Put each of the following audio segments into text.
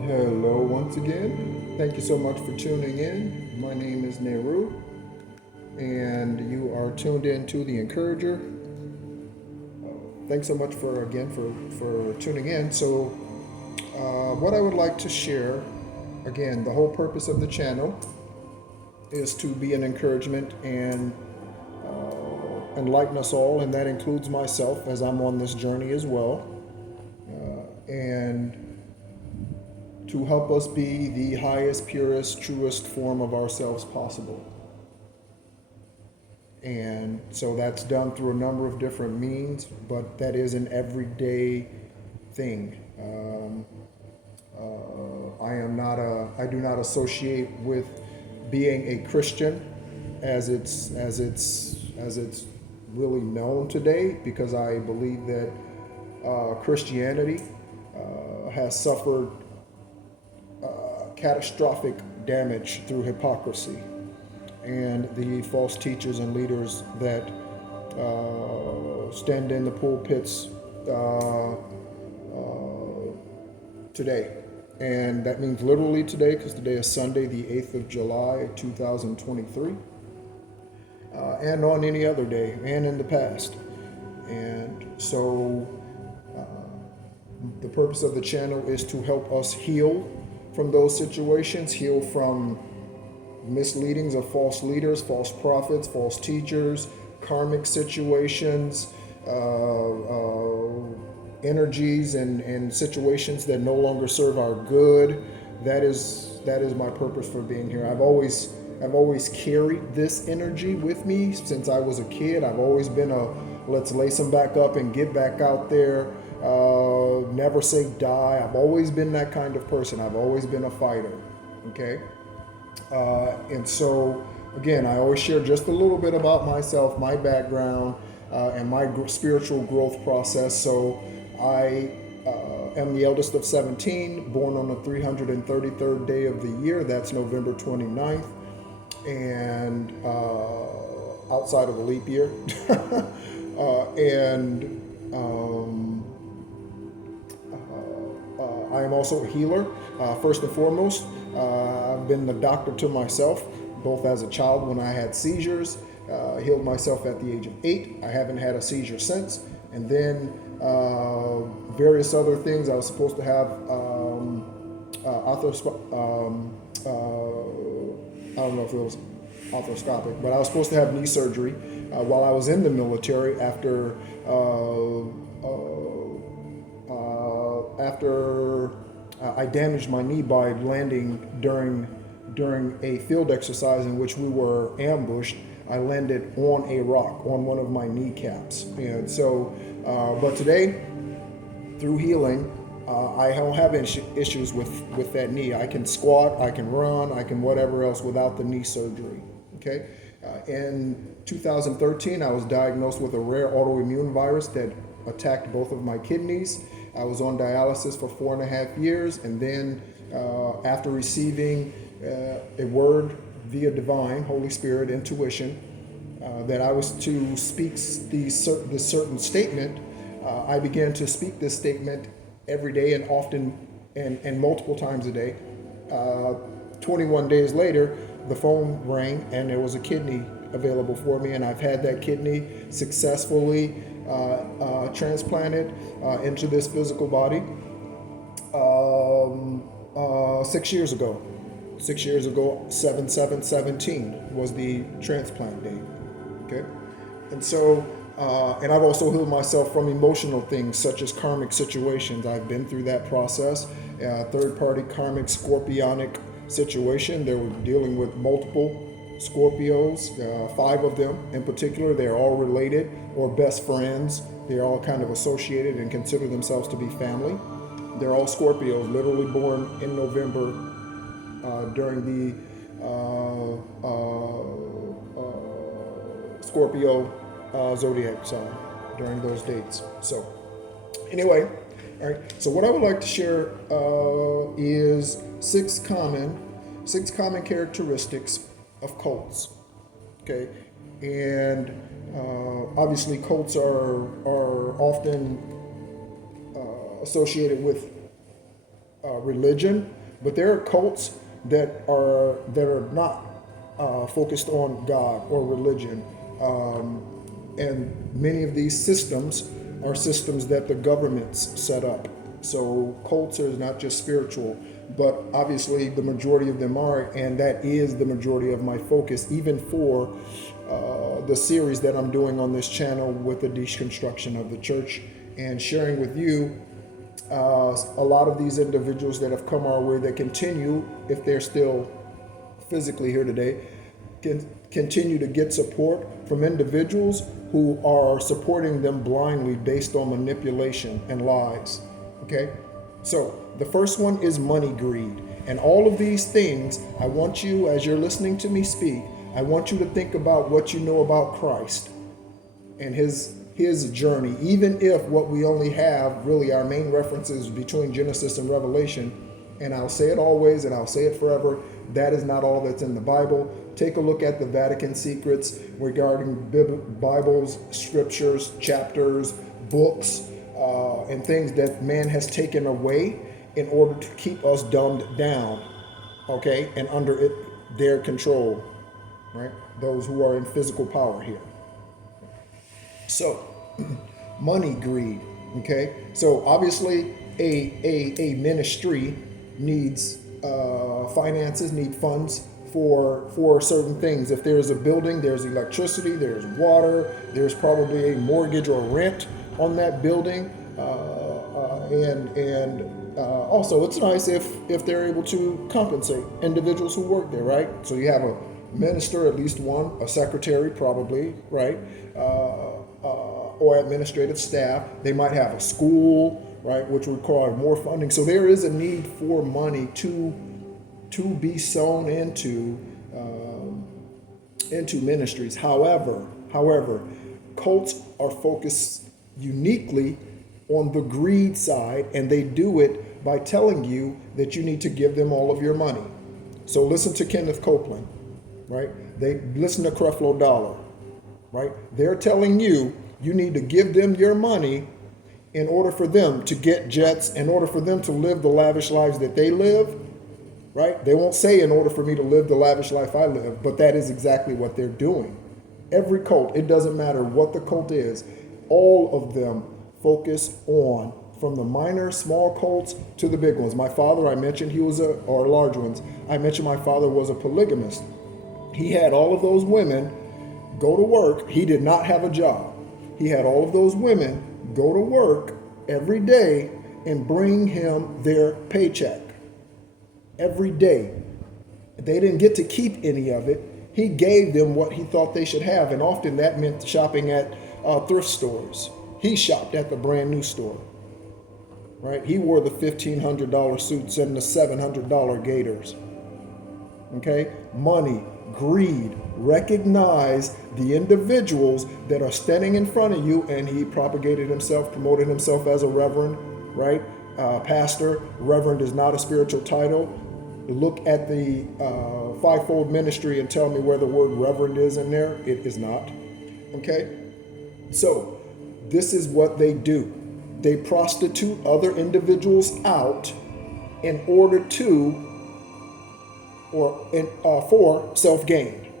Hello, once again. Thank you so much for tuning in. My name is Nehru, and you are tuned in to The Encourager. Thanks so much for tuning in. What I would like to share, again, the whole purpose of the channel is to be an encouragement and enlighten us all, and that includes myself as I'm on this journey as well, and to help us be the highest, purest, truest form of ourselves possible. And so that's done through a number of different means, but that is an everyday thing. I do not associate with being a Christian as it's really known today, because I believe that Christianity has suffered catastrophic damage through hypocrisy and the false teachers and leaders that stand in the pulpits today. And that means literally today, because today is Sunday, the 8th of July, 2023, and on any other day, and in the past. And so the purpose of the channel is to help us heal from those situations, heal from misleadings of false leaders, false prophets, false teachers, karmic situations, energies and situations that no longer serve our good. That is my purpose for being here. I've always carried this energy with me since I was a kid. I've always been a let's lace them back up and get back out there. Never say die. I've always been that kind of person. I've always been a fighter. Okay. And so, again, I always share just a little bit about myself, my background, and my spiritual growth process. So, I am the eldest of 17, born on the 333rd day of the year. That's November 29th, and outside of a leap year. and I am also a healer, first and foremost. I've been the doctor to myself, both as a child when I had seizures, healed myself at the age of 8. I haven't had a seizure since. And then various other things. I was supposed to have I don't know if it was arthroscopic, but I was supposed to have knee surgery while I was in the military after I damaged my knee by landing during a field exercise in which we were ambushed. I landed on a rock on one of my kneecaps, and so. But today, through healing, I don't have issues with that knee. I can squat, I can run, I can whatever else without the knee surgery. Okay. In 2013, I was diagnosed with a rare autoimmune virus that attacked both of my kidneys. I was on dialysis for 4.5 years, and then after receiving a word via divine, Holy Spirit, intuition, that I was to speak this certain statement, I began to speak this statement every day and often and multiple times a day. 21 days later, the phone rang and there was a kidney available for me, and I've had that kidney successfully transplanted into this physical body 6 years ago. 6 years ago, 7/7/17 was the transplant date. Okay, and so, and I've also healed myself from emotional things such as karmic situations. I've been through that process. Third-party karmic scorpionic situation. They were dealing with multiple Scorpios, 5 of them in particular. They're all related or best friends. They're all kind of associated and consider themselves to be family. They're all Scorpios, literally born in November during the Scorpio zodiac sign during those dates. So, anyway, all right. So, what I would like to share is six common characteristics of cults. Okay, and obviously, cults are often associated with religion, but there are cults that are not focused on God or religion, and many of these systems are systems that the governments set up. So cults are not just spiritual, but obviously the majority of them are, and that is the majority of my focus, even for the series that I'm doing on this channel with the deconstruction of the church, and sharing with you a lot of these individuals that have come our way that continue, if they're still physically here today, can continue to get support from individuals who are supporting them blindly based on manipulation and lies. Okay? So the first one is money greed. And all of these things, I want you, as you're listening to me speak, I want you to think about what you know about Christ and his journey, even if what we only have, really our main references between Genesis and Revelation. And I'll say it always and I'll say it forever, that is not all that's in the Bible. Take a look at the Vatican secrets regarding Bibles, scriptures, chapters, books, and things that man has taken away in order to keep us dumbed down, okay, and under their control, right? Those who are in physical power here. So, money greed, okay? So obviously a ministry needs finances, need funds for certain things. If there's a building, there's electricity, there's water, there's probably a mortgage or rent on that building, and also it's nice if they're able to compensate individuals who work there, right? So you have a minister, at least one, a secretary probably, right? Or administrative staff. They might have a school, right, which would require more funding. So there is a need for money to be sown into ministries. However, cults are focused uniquely on the greed side, and they do it by telling you that you need to give them all of your money. So listen to Kenneth Copeland, right? They listen to Creflo Dollar, right? They're telling you need to give them your money in order for them to get jets, in order for them to live the lavish lives that they live, right? They won't say in order for me to live the lavish life I live, but that is exactly what they're doing. Every cult, it doesn't matter what the cult is, all of them focus on, from the minor, small cults to the big ones. My father, I mentioned or large ones, I mentioned my father was a polygamist. He had all of those women go to work. He did not have a job. He had all of those women go to work every day and bring him their paycheck every day. They didn't get to keep any of it. He gave them what he thought they should have, and often that meant shopping at thrift stores. He shopped at the brand new store, right? He wore the $1,500 suits and the $700 gaiters. Okay? Money, greed, recognize the individuals that are standing in front of you, and he propagated himself, promoted himself as a reverend, right? Pastor. Reverend is not a spiritual title. Look at the fivefold ministry and tell me where the word reverend is in there. It is not. Okay? So this is what they do. They prostitute other individuals out in order to for self-gain.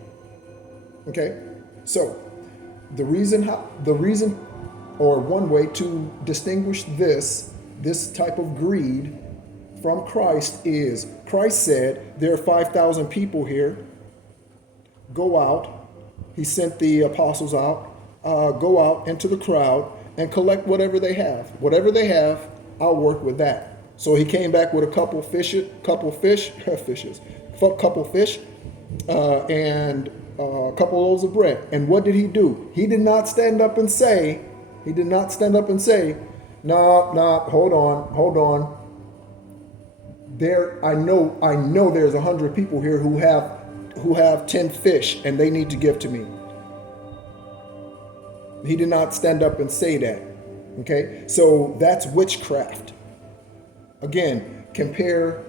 Okay? So the reason or one way to distinguish this type of greed from Christ is, Christ said, there are 5,000 people here. Go out. He sent the apostles out. Go out into the crowd and collect whatever they have. Whatever they have, I'll work with that. So he came back with a couple fish, and a couple loaves of bread. And what did he do? He did not stand up and say, no, hold on. I know there's 100 people here who have 10 fish and they need to give to me. He did not stand up and say that. Okay? So that's witchcraft. Again, compare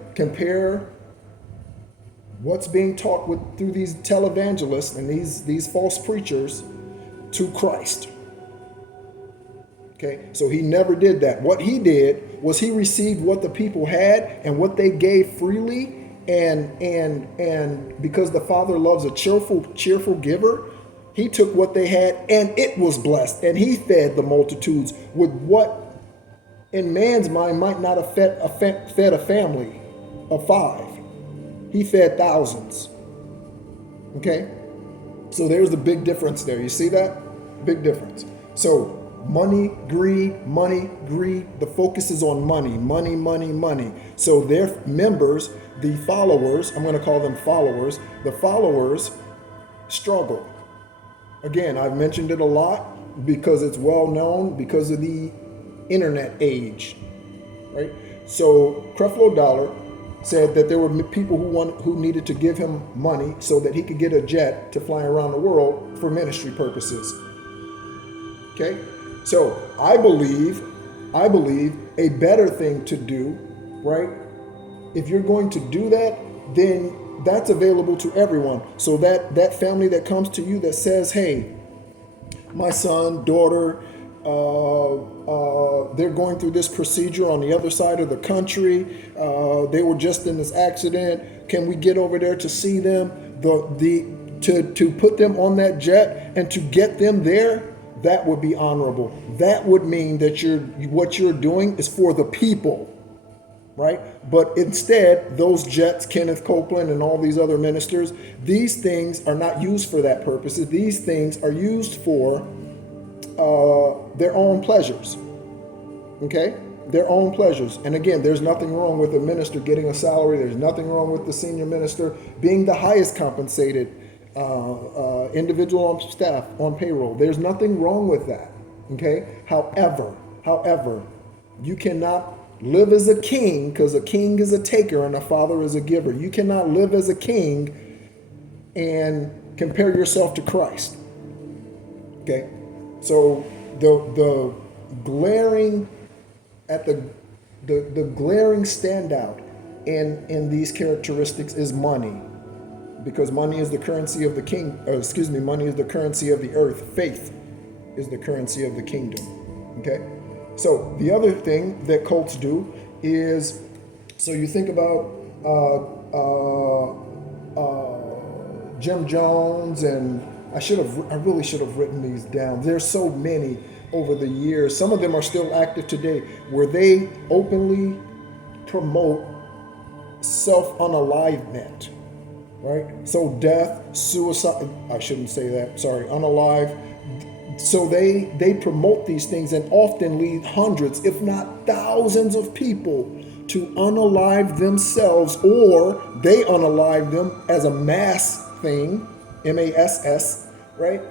what's being taught through these televangelists and these false preachers to Christ. Okay? So he never did that. What he did Was he received what the people had and what they gave freely, and because the Father loves a cheerful giver, he took what they had and it was blessed, and he fed the multitudes with what in man's mind might not have fed a family of 5. He fed thousands. Okay? So there's the big difference there. You see that? Big difference. So money, greed. The focus is on money. So their members, the followers, I'm going to call them followers, the followers struggle. Again, I've mentioned it a lot because it's well known because of the internet age, right? So Creflo Dollar said that there were people who needed to give him money so that he could get a jet to fly around the world for ministry purposes. Okay? So I believe a better thing to do, right? If you're going to do that, then that's available to everyone. So that family that comes to you that says, hey, my son, daughter, they're going through this procedure on the other side of the country. They were just in this accident. Can we get over there to see them? To put them on that jet and to get them there, that would be honorable. That would mean that what you're doing is for the people, right? But instead, those jets, Kenneth Copeland and all these other ministers, these things are not used for that purpose. These things are used for their own pleasures. Okay? Their own pleasures. And again, there's nothing wrong with a minister getting a salary. There's nothing wrong with the senior minister being the highest compensated individual on staff, on payroll. There's nothing wrong with that. Okay? However, you cannot live as a king, because a king is a taker and a father is a giver. You cannot live as a king and compare yourself to Christ. Okay? So the glaring glaring standout in these characteristics is money, because money is the currency of the king. Money is the currency of the earth. Faith is the currency of the kingdom. Okay. So the other thing that cults do is, so you think about Jim Jones, and I really should have written these down. There's so many over the years. Some of them are still active today, where they openly promote self-unalivement, right? So death, suicide, I shouldn't say that, sorry, unalive. So they promote these things and often lead hundreds, if not thousands of people to unalive themselves, or they unalive them as a mass thing, MASS, right?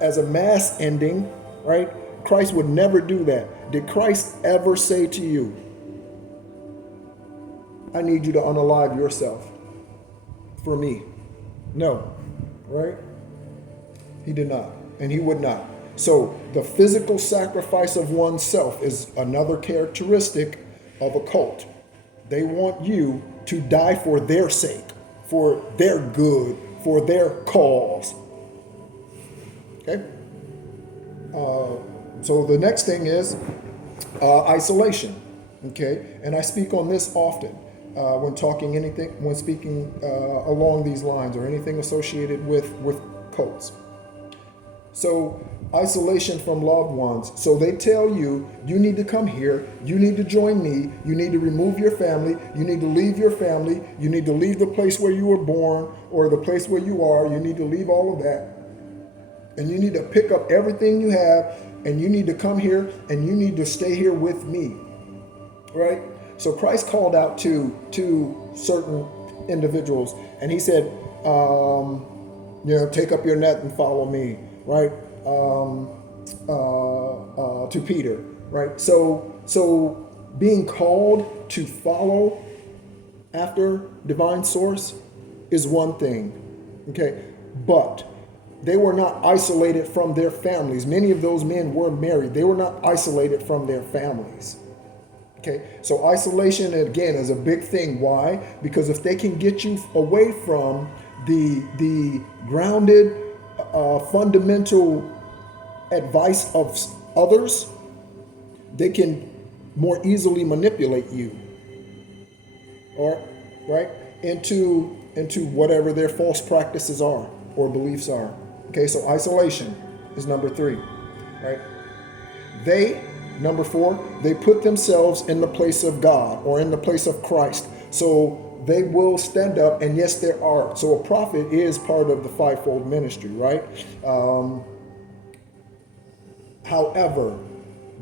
As a mass ending, right? Christ would never do that. Did Christ ever say to you, I need you to unalive yourself for me? No, right? He did not, and he would not. So the physical sacrifice of oneself is another characteristic of a cult. They want you to die for their sake, for their good, for their cause. Okay? So the next thing is isolation. Okay? And I speak on this often when speaking along these lines, or anything associated with cults. So isolation from loved ones. So they tell you, you need to come here, you need to join me, you need to remove your family, you need to leave your family, you need to leave the place where you were born or the place where you are, you need to leave all of that. And you need to pick up everything you have, and you need to come here, and you need to stay here with me. Right? So Christ called out to certain individuals, and he said, take up your net and follow me. Right? To Peter, right? So being called to follow after divine source is one thing, okay? But they were not isolated from their families. Many of those men were married. They were not isolated from their families, okay? So isolation, again, is a big thing. Why? Because if they can get you away from the grounded, fundamental advice of others, they can more easily manipulate you, or right, into whatever their false practices are or beliefs are. Okay, so isolation is number 3, right? Number 4, they put themselves in the place of God or in the place of Christ. So they will stand up, and yes, there are. So a prophet is part of the fivefold ministry, right? However,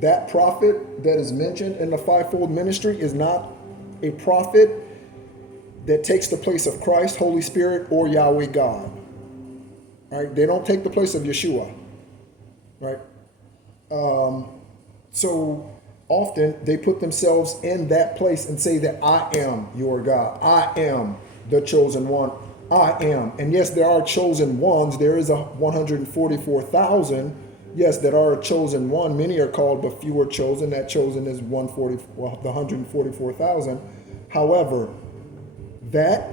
that prophet that is mentioned in the fivefold ministry is not a prophet that takes the place of Christ, Holy Spirit, or Yahweh God. Right? They don't take the place of Yeshua. Right? So often they put themselves in that place and say that I am your God. I am the chosen one. I am. And yes, there are chosen ones. There is a 144,000. Yes, that are a chosen one. Many are called, but few are chosen. That chosen is the 144,000. However, that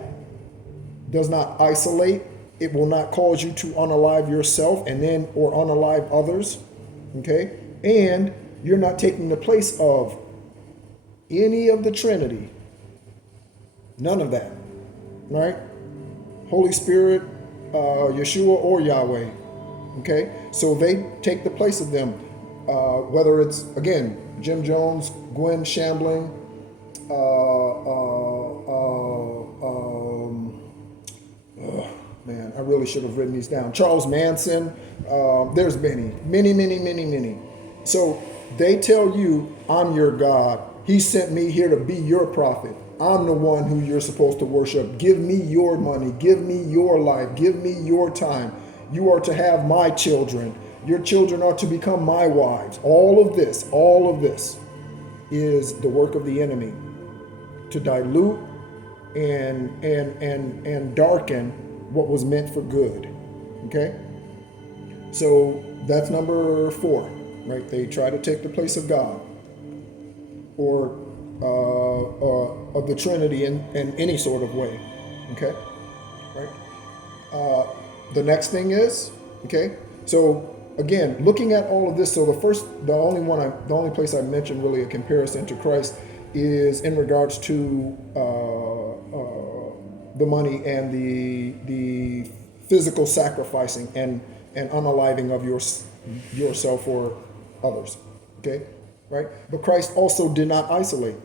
does not isolate. It will not cause you to unalive yourself or unalive others. Okay? And you're not taking the place of any of the Trinity. None of that. Right? Holy Spirit, Yeshua, or Yahweh. Okay? So they take the place of them. Whether it's, again, Jim Jones, Gwen Shambling, man, I really should have written these down. Charles Manson. There's many. So they tell you, I'm your God. He sent me here to be your prophet. I'm the one who you're supposed to worship. Give me your money. Give me your life. Give me your time. You are to have my children. Your children are to become my wives. All of this is the work of the enemy to dilute and darken what was meant for good. Okay? So that's number 4, right? They try to take the place of God or of the Trinity in any sort of way. Okay? Right? The next thing is, okay, so again, looking at all of this, so the only place I mentioned really a comparison to Christ is in regards to the money and the physical sacrificing and unaliving of yourself or others. Okay, right? But Christ also did not isolate.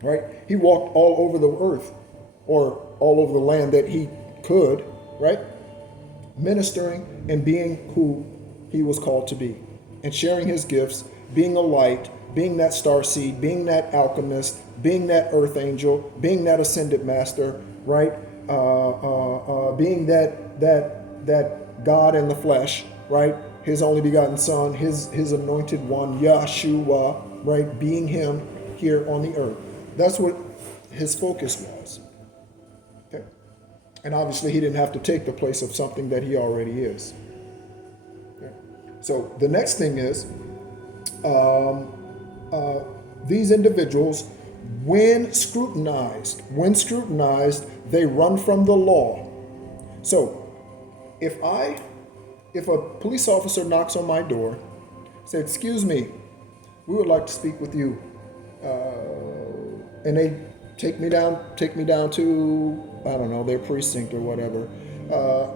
Right? He walked all over the earth or all over the land that he could. Right? Ministering and being who he was called to be, and sharing his gifts, being a light, being that star seed, being that alchemist, being that earth angel, being that ascended master, right? Being that God in the flesh, right? His only begotten Son, his anointed one, Yeshua, right? Being him here on the earth. That's what his focus was. Okay. And obviously he didn't have to take the place of something that he already is. Okay. So the next thing is, these individuals, when scrutinized, they run from the law. So if a police officer knocks on my door, say, "Excuse me, we would like to speak with you," and they take me down to, I don't know, their precinct or whatever,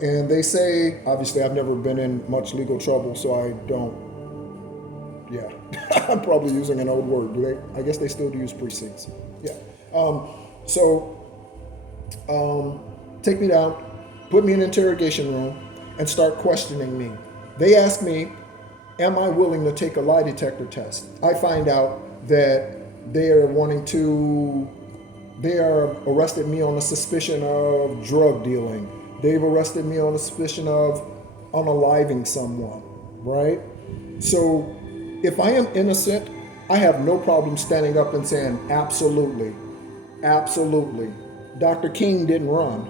and they say, obviously I've never been in much legal trouble, so I don't. Yeah, I'm probably using an old word. Do they? I guess they still do use precincts. Yeah. Take me down, put me in an interrogation room, and start questioning me. They ask me, am I willing to take a lie detector test? I find out that they are arrested me on a suspicion of drug dealing. They've arrested me on a suspicion of unaliving someone, right? So if I am innocent, I have no problem standing up and saying, absolutely, absolutely. Dr. King didn't run.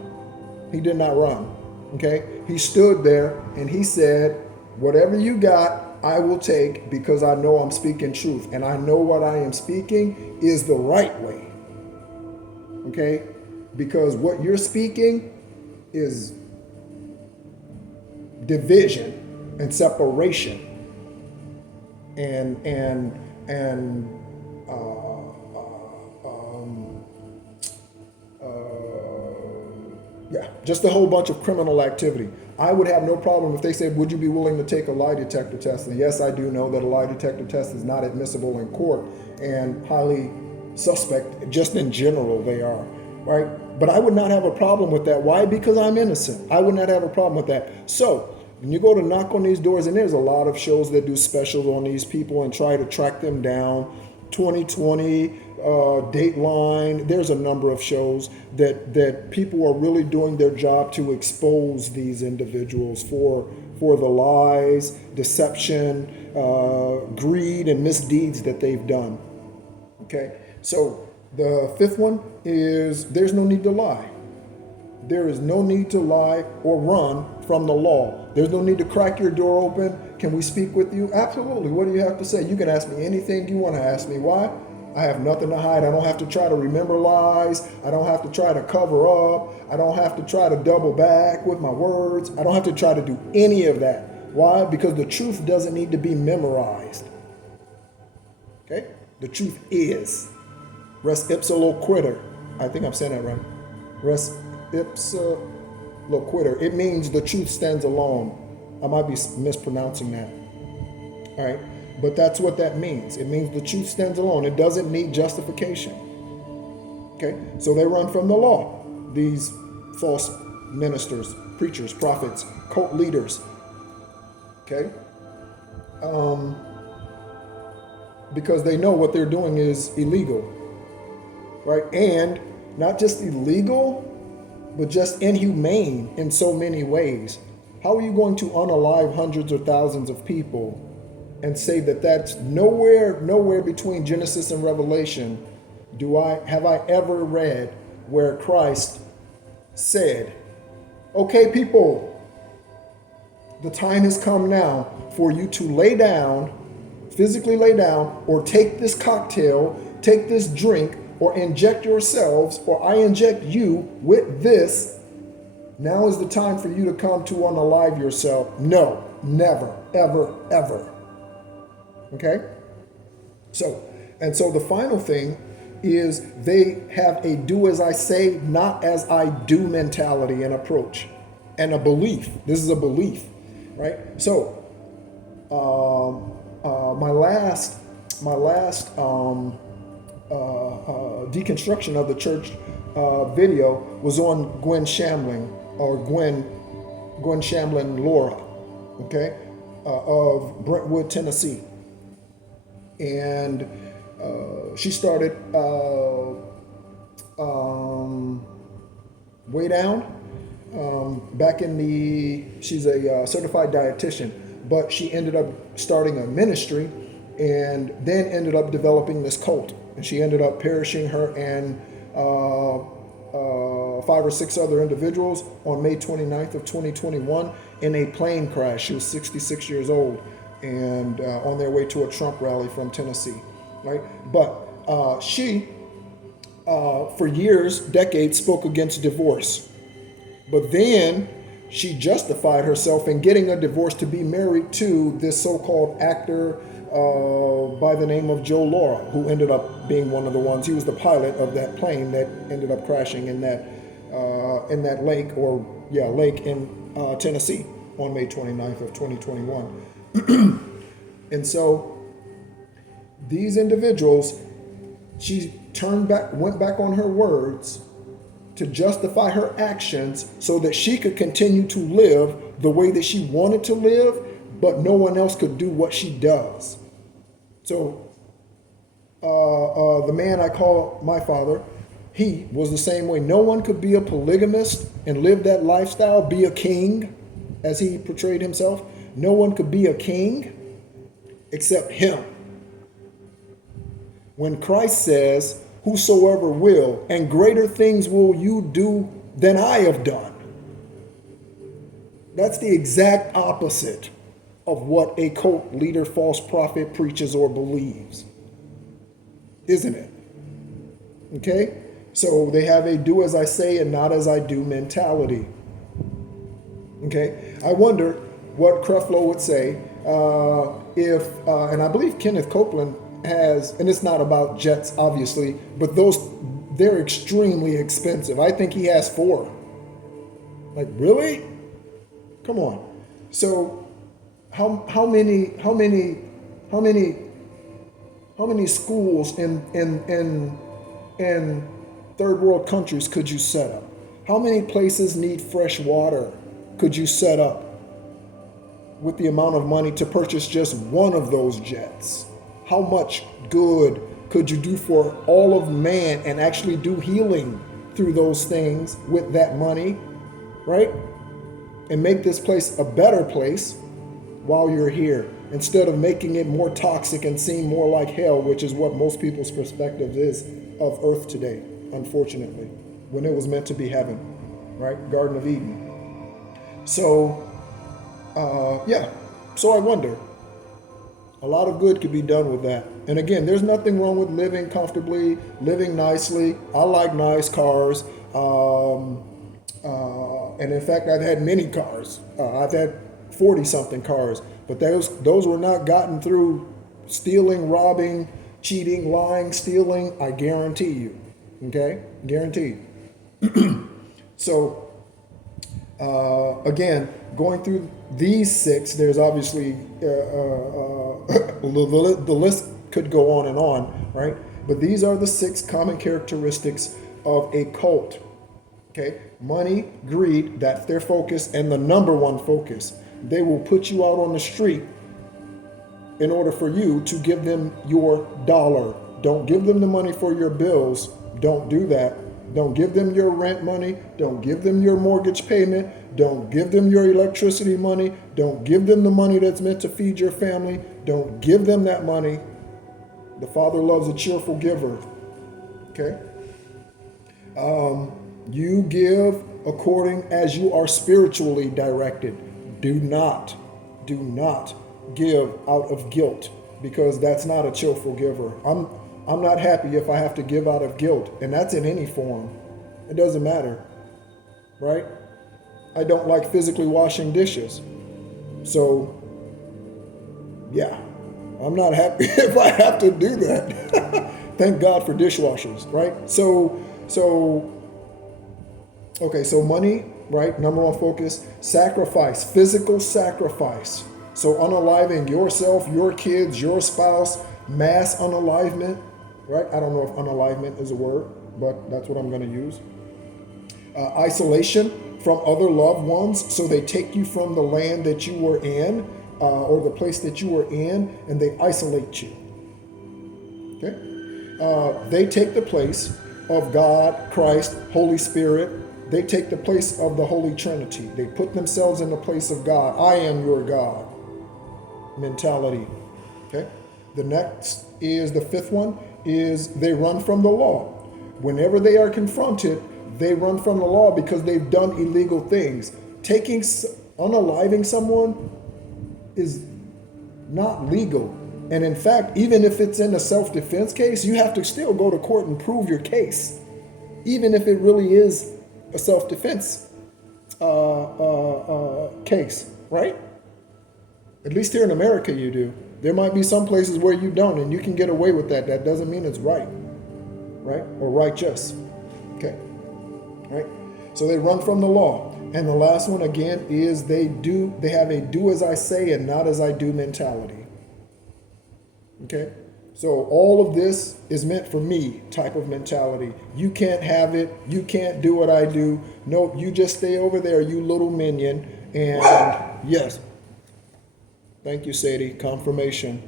He did not run, okay? He stood there and he said, whatever you got, I will take, because I know I'm speaking truth and I know what I am speaking is the right way, okay? Because what you're speaking is division and separation and Yeah, just a whole bunch of criminal activity. I would have no problem if they said, would you be willing to take a lie detector test? And yes, I do know that a lie detector test is not admissible in court and highly suspect, just in general, they are, right? But I would not have a problem with that. Why? Because I'm innocent. I would not have a problem with that. So when you go to knock on these doors, and there's a lot of shows that do specials on these people and try to track them down, 2020, Dateline, there's a number of shows that people are really doing their job to expose these individuals for the lies, deception, greed, and misdeeds that they've done. Okay, so the fifth one is there's no need to lie. There is no need to lie or run from the law. There's no need to crack your door open. Can we speak with you? Absolutely. What do you have to say? You can ask me anything you want to ask me. Why? I have nothing to hide. I don't have to try to remember lies. I don't have to try to cover up. I don't have to try to double back with my words. I don't have to try to do any of that. Why? Because the truth doesn't need to be memorized. Okay? The truth is. Res ipsa loquitur. I think I'm saying that right. Res ipsa loquitur. It means the truth stands alone. I might be mispronouncing that. All right. But that's what that means. It means the truth stands alone. It doesn't need justification. Okay? So they run from the law. These false ministers, preachers, prophets, cult leaders. Okay? Because they know what they're doing is illegal. Right? And not just illegal, but just inhumane in so many ways. How are you going to unalive hundreds or thousands of people and say that that's nowhere between Genesis and Revelation have I ever read where Christ said, okay, people, the time has come now for you to lay down, physically lay down, or take this cocktail, take this drink, or inject yourselves, or I inject you with this. Now is the time for you to come to unalive yourself. No, never, ever, ever. Okay? So the final thing is they have a do as I say, not as I do mentality and approach, and a belief. This is a belief, right? So my last deconstruction of the church video was on Gwen Shamlin Laura, okay, of Brentwood, Tennessee. And she started way down back in she's a certified dietitian, but she ended up starting a ministry and then ended up developing this cult. And she ended up perishing, her and 5 or 6 other individuals, on May 29th of 2021 in a plane crash. She was 66 years old and on their way to a Trump rally from Tennessee, right? But she, for years, decades, spoke against divorce. But then she justified herself in getting a divorce to be married to this so-called actor by the name of Joe Laura, who ended up being one of the ones. He was the pilot of that plane that ended up crashing in that lake in Tennessee on May 29th of 2021. And so these individuals, she went back on her words to justify her actions so that she could continue to live the way that she wanted to live, but no one else could do what she does. So the man I call my father, he was the same way. No one could be a polygamist and live that lifestyle, be a king, as he portrayed himself. No one could be a king except him. When Christ says, whosoever will, and greater things will you do than I have done. That's the exact opposite of what a cult leader, false prophet preaches or believes. Isn't it? Okay? So they have a do as I say and not as I do mentality. Okay? I wonder what Creflo would say and I believe Kenneth Copeland has, and it's not about jets, obviously, but they're extremely expensive. I think he has 4. Like, really? Come on. So how many schools in third world countries could you set up? How many places need fresh water could you set up with the amount of money to purchase just one of those jets? How much good could you do for all of man and actually do healing through those things with that money, right? And make this place a better place while you're here, instead of making it more toxic and seem more like hell, which is what most people's perspective is of earth today, unfortunately, when it was meant to be heaven, right? Garden of Eden. So, yeah. So I wonder, a lot of good could be done with that. And again, there's nothing wrong with living comfortably, living nicely. I like nice cars. And in fact, I've had many cars. I've had 40-something cars. But those were not gotten through stealing, robbing, cheating, lying, stealing. I guarantee you. Okay? Guaranteed. So, again, going through these 6, there's obviously the list could go on, right? But these are the 6 common characteristics of a cult. Okay? Money, greed, that's their focus, and the number one focus. They will put you out on the street in order for you to give them your dollar. Don't give them the money for your bills. Don't do that. Don't give them your rent money. Don't give them your mortgage payment. Don't give them your electricity money. Don't give them the money that's meant to feed your family. Don't give them that money. The Father loves a cheerful giver. Okay? You give according as you are spiritually directed. Do not give out of guilt, because that's not a cheerful giver. I'm not happy if I have to give out of guilt, and that's in any form. It doesn't matter, right? I don't like physically washing dishes. So, yeah, I'm not happy if I have to do that. Thank God for dishwashers, right? Okay, so money, right? Number one focus. Sacrifice, physical sacrifice. So unaliving yourself, your kids, your spouse, mass unalivement, right? I don't know if unalivement is a word, but that's what I'm going to use. Isolation from other loved ones. So they take you from the land that you were in, or the place that you were in, and they isolate you. Okay? They take the place of God, Christ, Holy Spirit. They take the place of the Holy Trinity. They put themselves in the place of God. I am your God mentality. Okay? The next is, the 5th one is, they run from the law. Whenever they are confronted, they run from the law because they've done illegal things. Unaliving someone is not legal. And in fact, even if it's in a self-defense case, you have to still go to court and prove your case, even if it really is a self-defense case, right? At least here in America you do. There might be some places where you don't, and you can get away with that. That doesn't mean it's right? Or righteous. Okay, right? So they run from the law. And the last one, again, is they have a do as I say and not as I do mentality. Okay? So all of this is meant for me type of mentality. You can't have it. You can't do what I do. Nope, you just stay over there, you little minion. And yes, thank you, Sadie. Confirmation.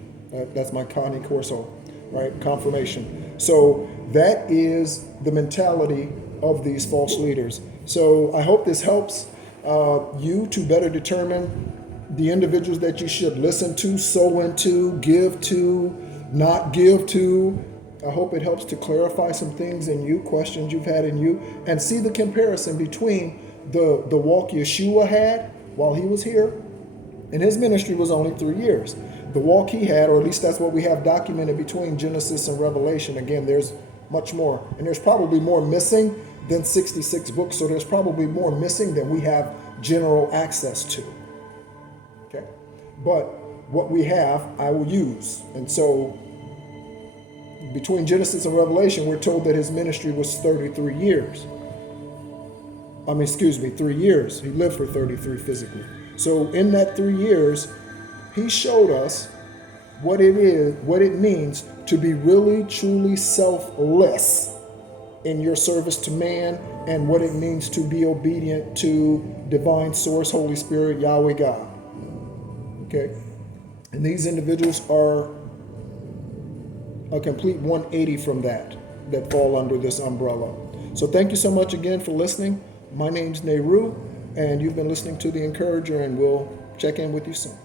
That's my Connie Corso, right? Confirmation. So that is the mentality of these false leaders. So I hope this helps you to better determine the individuals that you should listen to, sow into, give to, not give to. I hope it helps to clarify some things in you, questions you've had in you, and see the comparison between the walk Yeshua had while he was here, and his ministry was only 3 years. The walk he had, or at least that's what we have documented between Genesis and Revelation. Again, there's much more, and there's probably more missing than 66 books, so there's probably more missing than we have general access to. Okay, but what we have, I will use. And so between Genesis and Revelation, we're told that his ministry was 33 years. 3 years. He lived for 33 physically. So in that 3 years, he showed us what it means to be really, truly selfless in your service to man, and what it means to be obedient to divine source, Holy Spirit, Yahweh God. Okay? And these individuals are a complete 180 from that fall under this umbrella. So thank you so much again for listening. My name's Nehru, and you've been listening to The Encourager, and we'll check in with you soon.